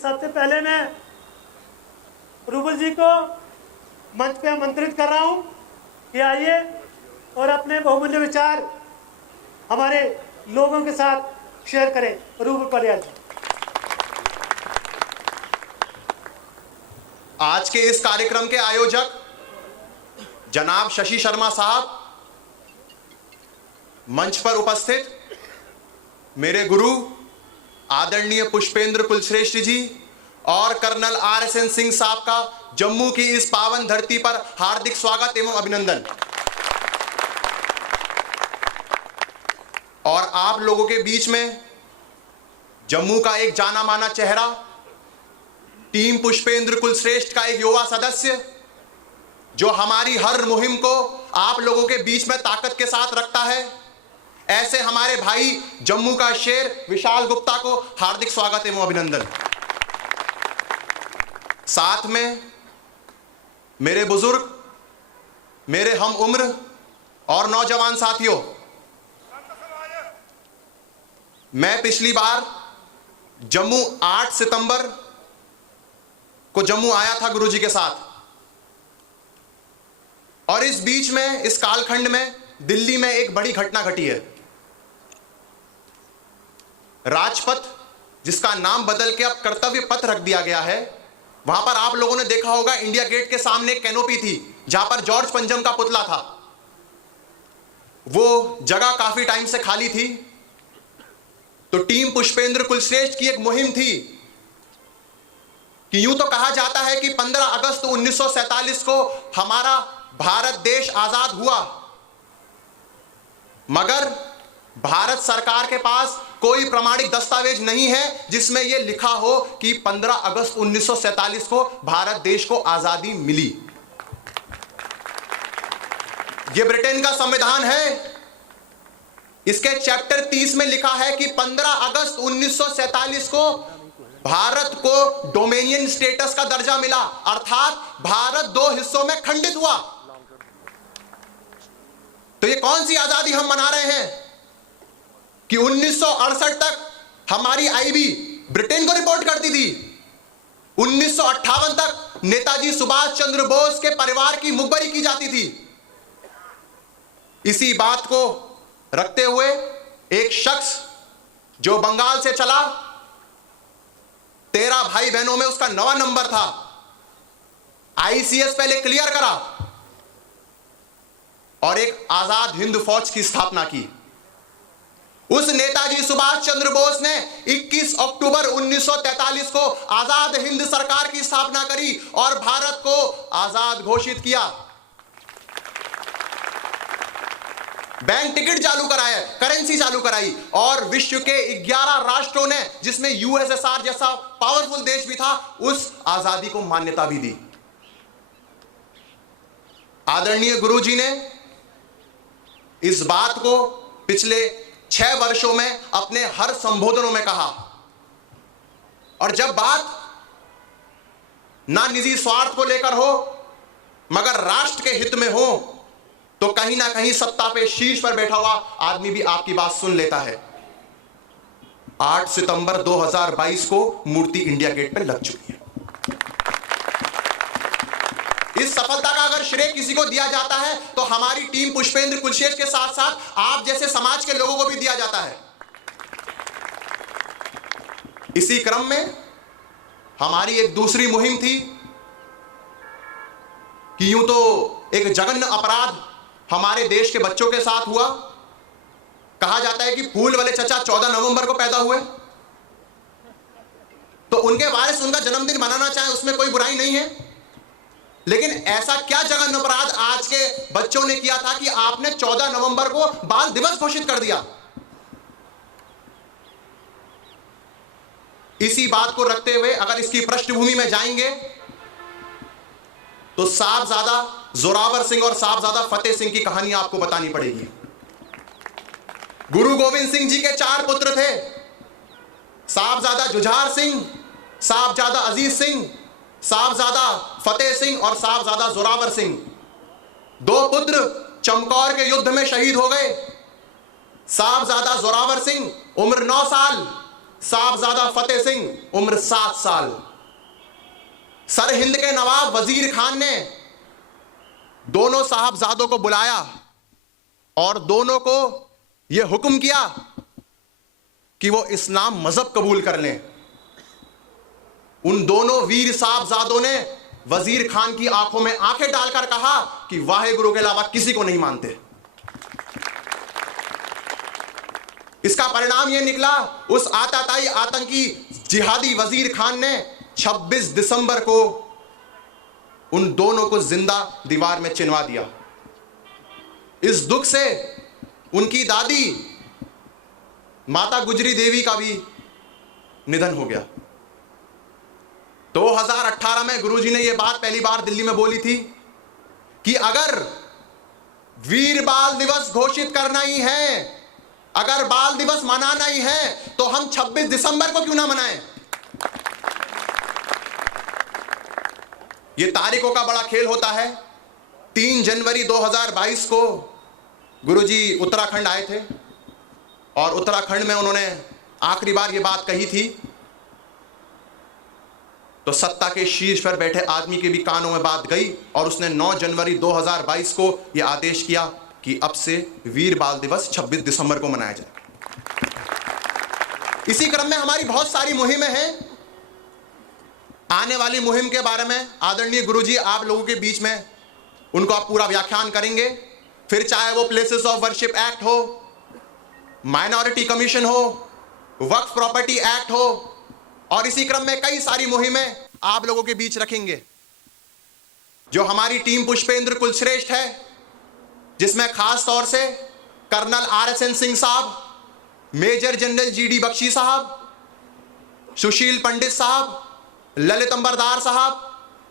सबसे पहले मैं रूबल जी को मंच पे आमंत्रित कर रहा हूं कि आइए और अपने बहुमूल्य विचार हमारे लोगों के साथ शेयर करें। रूबल परियाल जी। आज के इस कार्यक्रम के आयोजक जनाब शशि शर्मा साहब, मंच पर उपस्थित मेरे गुरु आदरणीय पुष्पेंद्र कुलश्रेष्ठ जी और कर्नल RSN सिंह साहब का जम्मू की इस पावन धरती पर हार्दिक स्वागत एवं अभिनंदन। और आप लोगों के बीच में जम्मू का एक जाना माना चेहरा, टीम पुष्पेंद्र कुलश्रेष्ठ का एक युवा सदस्य जो हमारी हर मुहिम को आप लोगों के बीच में ताकत के साथ रखता है, ऐसे हमारे भाई जम्मू का शेर विशाल गुप्ता को हार्दिक स्वागत एवं अभिनंदन। साथ में मेरे बुजुर्ग, मेरे हम उम्र और नौजवान साथियों, मैं पिछली बार जम्मू 8 सितंबर को जम्मू आया था गुरुजी के साथ, और इस बीच में, इस कालखंड में दिल्ली में एक बड़ी घटना घटी है। राजपथ, जिसका नाम बदल के अब कर्तव्य पथ रख दिया गया है, वहां पर आप लोगों ने देखा होगा इंडिया गेट के सामने एक कैनोपी थी जहां पर जॉर्ज पंजम का पुतला था। वो जगह काफी टाइम से खाली थी, तो टीम पुष्पेंद्र कुलश्रेष्ठ की एक मुहिम थी कि यूं तो कहा जाता है कि 15 अगस्त 1947 को हमारा भारत देश आजाद हुआ, मगर भारत सरकार के पास कोई प्रमाणिक दस्तावेज नहीं है जिसमें यह लिखा हो कि 15 अगस्त 1947 को भारत देश को आजादी मिली। यह ब्रिटेन का संविधान है, इसके चैप्टर 30 में लिखा है कि 15 अगस्त 1947 को भारत को डोमेनियन स्टेटस का दर्जा मिला, अर्थात भारत 2 हिस्सों में खंडित हुआ। तो ये कौन सी आजादी हम मना रहे हैं कि 1968 तक हमारी आईबी ब्रिटेन को रिपोर्ट करती थी, 1958 तक नेताजी सुभाष चंद्र बोस के परिवार की मुखबरी की जाती थी। इसी बात को रखते हुए एक शख्स जो बंगाल से चला, 13 भाई बहनों में उसका 9वां नंबर था, ICS पहले क्लियर करा और एक आजाद हिंद फौज की स्थापना की। उस नेताजी सुभाष चंद्र बोस ने 21 अक्टूबर 1943 को आजाद हिंद सरकार की स्थापना करी और भारत को आजाद घोषित किया। बैंक टिकट चालू कराया, करेंसी चालू कराई, और विश्व के 11 राष्ट्रों ने, जिसमें USSR जैसा पावरफुल देश भी था, उस आजादी को मान्यता भी दी। आदरणीय गुरुजी ने इस बात को पिछले 6 वर्षों में अपने हर संबोधनों में कहा, और जब बात ना निजी स्वार्थ को लेकर हो मगर राष्ट्र के हित में हो, तो कहीं ना कहीं सत्ता पे शीर्ष पर बैठा हुआ आदमी भी आपकी बात सुन लेता है। 8 सितंबर 2022 को मूर्ति इंडिया गेट पर लग चुकी है। इस सफलता का अगर श्रेय किसी को दिया जाता है तो हमारी टीम पुष्पेंद्र कुलश्रेष्ठ के साथ साथ आप जैसे समाज के लोगों को भी दिया जाता है। इसी क्रम में हमारी एक दूसरी मुहिम थी कि यूं तो एक जघन्य अपराध हमारे देश के बच्चों के साथ हुआ। कहा जाता है कि फूल वाले चचा 14 नवंबर को पैदा हुए, तो उनके वारिस उनका जन्मदिन मनाना चाहे, उसमें कोई बुराई नहीं है, लेकिन ऐसा क्या जघन्य अपराध आज के बच्चों ने किया था कि आपने 14 नवंबर को बाल दिवस घोषित कर दिया। इसी बात को रखते हुए अगर इसकी पृष्ठभूमि में जाएंगे तो साहबजादा जोरावर सिंह और साहबजादा फतेह सिंह की कहानी आपको बतानी पड़ेगी। गुरु गोविंद सिंह जी के 4 पुत्र थे, साहबजादा जुझार सिंह, साहबजादा अजीज सिंह, साहबजादा फतेह सिंह और साहबजादा जोरावर सिंह। 2 पुत्र चमकौर के युद्ध में शहीद हो गए। साहबजादा जोरावर सिंह उम्र 9 साल साहबजादा फतेह सिंह उम्र 7 साल। सरहिंद के नवाब वजीर खान ने दोनों साहबजादों को बुलाया और दोनों को यह हुक्म किया कि वो इस्लाम मजहब कबूल कर लें। उन दोनों वीर साहबजादों ने वजीर खान की आंखों में आंखें डालकर कहा कि वाहेगुरु के अलावा किसी को नहीं मानते। इसका परिणाम यह निकला, उस आताताई आतंकी जिहादी वजीर खान ने 26 दिसंबर को उन दोनों को जिंदा दीवार में चिनवा दिया। इस दुख से उनकी दादी माता गुजरी देवी का भी निधन हो गया। 2018 में गुरुजी ने यह बात पहली बार दिल्ली में बोली थी कि अगर वीर बाल दिवस घोषित करना ही है, अगर बाल दिवस मनाना ही है, तो हम 26 दिसंबर को क्यों ना मनाएं। यह तारीखों का बड़ा खेल होता है। 3 जनवरी 2022 को गुरुजी उत्तराखंड आए थे और उत्तराखंड में उन्होंने आखिरी बार यह बात कही थी, तो सत्ता के शीर्ष पर बैठे आदमी के भी कानों में बात गई और उसने 9 जनवरी 2022 को यह आदेश किया कि अब से वीर बाल दिवस 26 दिसंबर को मनाया जाए। इसी क्रम में हमारी बहुत सारी मुहिमें हैं। आने वाली मुहिम के बारे में आदरणीय गुरुजी आप लोगों के बीच में उनको आप पूरा व्याख्यान करेंगे। फिर चाहे वो प्लेसेस ऑफ वर्शिप एक्ट हो, माइनॉरिटी कमीशन हो, वक्फ प्रॉपर्टी एक्ट हो, और इसी क्रम में कई सारी मुहिमें आप लोगों के बीच रखेंगे। जो हमारी टीम पुष्पेंद्र कुलश्रेष्ठ है, जिसमें खास तौर से कर्नल RSN सिंह साहब, मेजर जनरल GD बख्शी साहब, सुशील पंडित साहब, ललित अंबरदार साहब,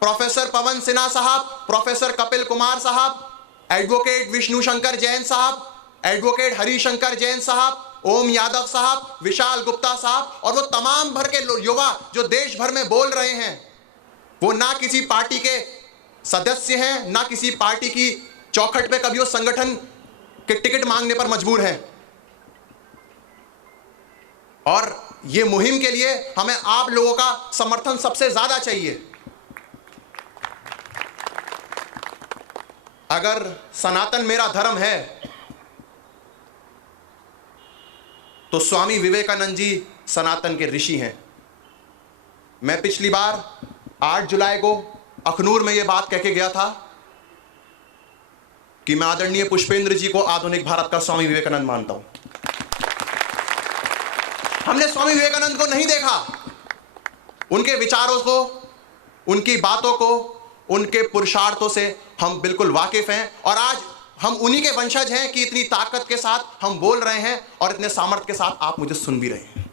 प्रोफेसर पवन सिन्हा साहब, प्रोफेसर कपिल कुमार साहब, एडवोकेट विष्णु शंकर जैन साहब, एडवोकेट हरिशंकर जैन साहब, ओम यादव साहब, विशाल गुप्ता साहब और वो तमाम भर के युवा जो देश भर में बोल रहे हैं, वो ना किसी पार्टी के सदस्य हैं, ना किसी पार्टी की चौखट पे कभी वो संगठन के टिकट मांगने पर मजबूर हैं। और ये मुहिम के लिए हमें आप लोगों का समर्थन सबसे ज्यादा चाहिए। अगर सनातन मेरा धर्म है तो स्वामी विवेकानंद जी सनातन के ऋषि हैं। मैं पिछली बार 8 जुलाई को अखनूर में यह बात कह के गया था कि मैं आदरणीय पुष्पेंद्र जी को आधुनिक भारत का स्वामी विवेकानंद मानता हूं। हमने स्वामी विवेकानंद को नहीं देखा, उनके विचारों को, उनकी बातों को, उनके पुरुषार्थों से हम बिल्कुल वाकिफ हैं और आज हम उन्हीं के वंशज हैं कि इतनी ताकत के साथ हम बोल रहे हैं और इतने सामर्थ्य के साथ आप मुझे सुन भी रहे हैं।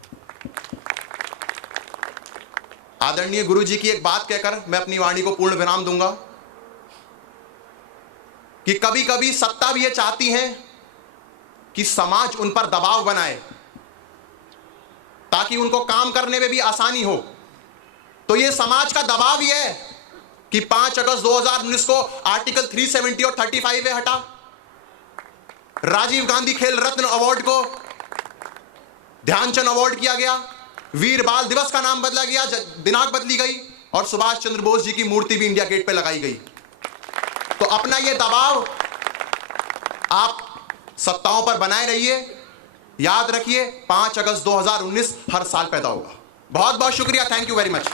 आदरणीय गुरुजी की एक बात कहकर मैं अपनी वाणी को पूर्ण विराम दूंगा कि कभी कभी सत्ता भी ये चाहती है कि समाज उन पर दबाव बनाए ताकि उनको काम करने में भी आसानी हो। तो ये समाज का दबाव ही है कि 5 अगस्त 2019 को आर्टिकल 370 और 35 हटा, राजीव गांधी खेल रत्न अवार्ड को ध्यानचंद अवार्ड किया गया, वीर बाल दिवस का नाम बदला गया, दिनांक बदली गई और सुभाष चंद्र बोस जी की मूर्ति भी इंडिया गेट पे लगाई गई। तो अपना ये दबाव आप सत्ताओं पर बनाए रहिए। याद रखिए 5 अगस्त 2019 हर साल पैदा होगा। बहुत बहुत शुक्रिया। Thank you very much.